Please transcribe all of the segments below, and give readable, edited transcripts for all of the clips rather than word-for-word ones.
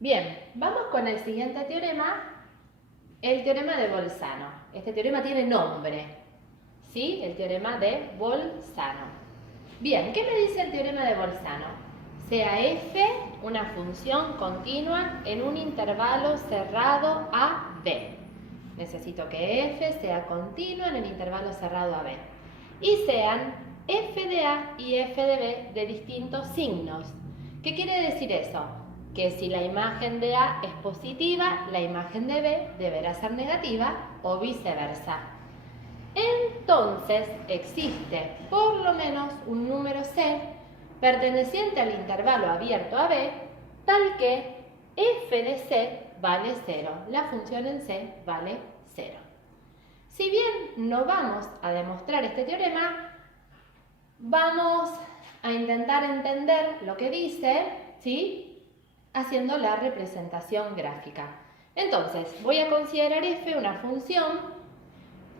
Bien, vamos con el siguiente teorema, el teorema de Bolzano. Este teorema tiene nombre, ¿sí? El teorema de Bolzano. Bien, ¿qué me dice el teorema de Bolzano? Sea f una función continua en un intervalo cerrado a b. Necesito que f sea continua en el intervalo cerrado a b. Y sean f de a y f de b de distintos signos. ¿Qué quiere decir eso? Que si la imagen de A es positiva, la imagen de B deberá ser negativa o viceversa. Entonces existe por lo menos un número C perteneciente al intervalo abierto a B, tal que f de C vale 0. La función en C vale 0. Si bien no vamos a demostrar este teorema, vamos a intentar entender lo que dice, ¿sí?, haciendo la representación gráfica. Entonces, voy a considerar f una función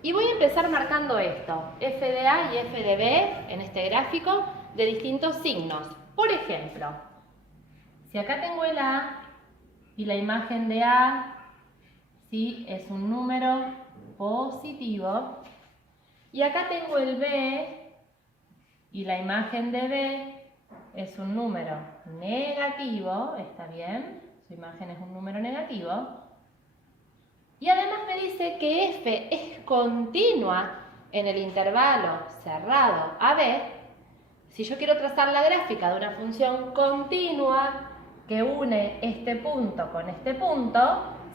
y voy a empezar marcando esto, f de a y f de b en este gráfico de distintos signos. Por ejemplo, si acá tengo el a y la imagen de a, ¿sí?, es un número positivo, y acá tengo el b y la imagen de b es un número negativo, ¿está bien? Su imagen es un número negativo. Y además me dice que f es continua en el intervalo cerrado a b. Si yo quiero trazar la gráfica de una función continua que une este punto con este punto,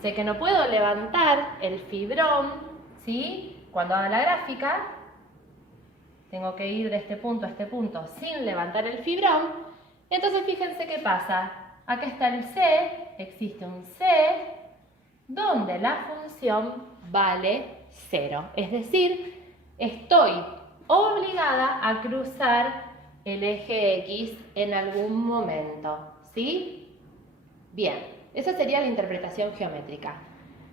sé que no puedo levantar el fibrón, ¿sí?, cuando haga la gráfica. Tengo que ir de este punto a este punto sin levantar el fibrón. Entonces fíjense qué pasa. Acá está el C, existe un C, donde la función vale 0. Es decir, estoy obligada a cruzar el eje X en algún momento, ¿sí? Bien, esa sería la interpretación geométrica.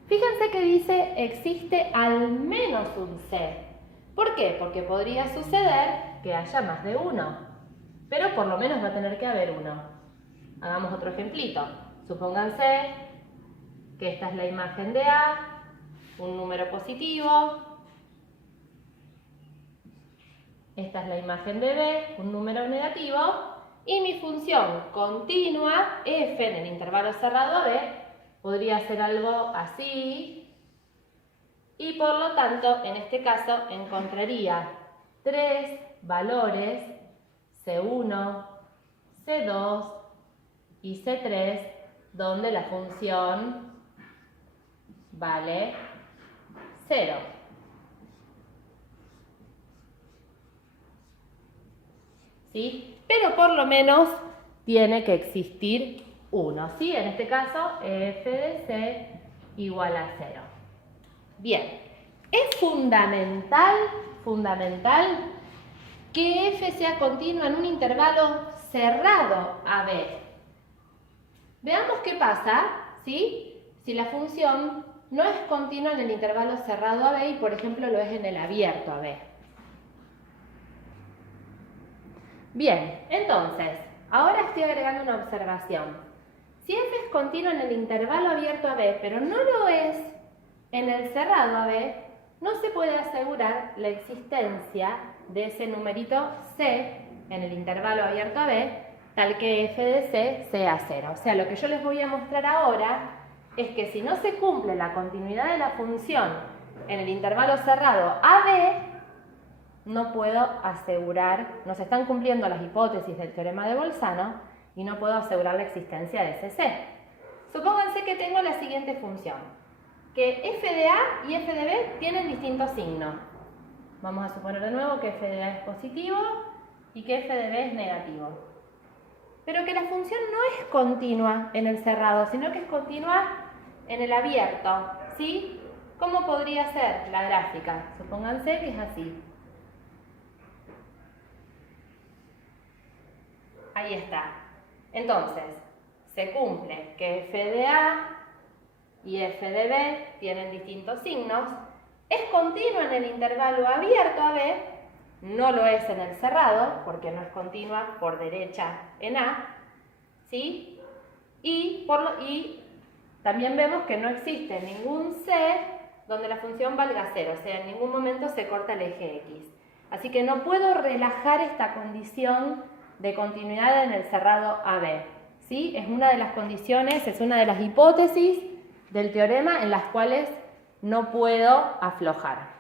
Fíjense que dice existe al menos un C. ¿Por qué? Porque podría suceder que haya más de uno, pero por lo menos va a tener que haber uno. Hagamos otro ejemplito. Supónganse que esta es la imagen de A, un número positivo. Esta es la imagen de B, un número negativo. Y mi función continua, f en el intervalo cerrado a B, podría ser algo así. Y por lo tanto, en este caso, encontraría 3 valores, C1, C2 y C3, donde la función vale 0. ¿Sí? Pero por lo menos tiene que existir 1, ¿sí? En este caso, f de C igual a 0. Bien, es fundamental que f sea continua en un intervalo cerrado a b. Veamos qué pasa, ¿sí?, si la función no es continua en el intervalo cerrado a b y, por ejemplo, lo es en el abierto a b. Bien, entonces, ahora estoy agregando una observación. Si f es continua en el intervalo abierto a b, pero no lo es en el cerrado a b, no se puede asegurar la existencia de ese numerito c en el intervalo abierto a b, tal que f de c sea 0. O sea, lo que yo les voy a mostrar ahora es que si no se cumple la continuidad de la función en el intervalo cerrado a b, no puedo asegurar, no se están cumpliendo las hipótesis del teorema de Bolzano y no puedo asegurar la existencia de ese c. Supónganse que tengo la siguiente función, que f de a y f de b tienen distintos signos. Vamos a suponer de nuevo que f de a es positivo y que f de b es negativo. Pero que la función no es continua en el cerrado, sino que es continua en el abierto, ¿sí? ¿Cómo podría ser la gráfica? Supónganse que es así. Ahí está. Entonces, se cumple que f de a y f de b tienen distintos signos, es continua en el intervalo abierto a b, no lo es en el cerrado, porque no es continua por derecha en a, ¿sí? Y también vemos que no existe ningún C donde la función valga 0, o sea, en ningún momento se corta el eje X. Así que no puedo relajar esta condición de continuidad en el cerrado AB. ¿Sí? Es una de las condiciones, es una de las hipótesis del teorema en las cuales no puedo aflojar.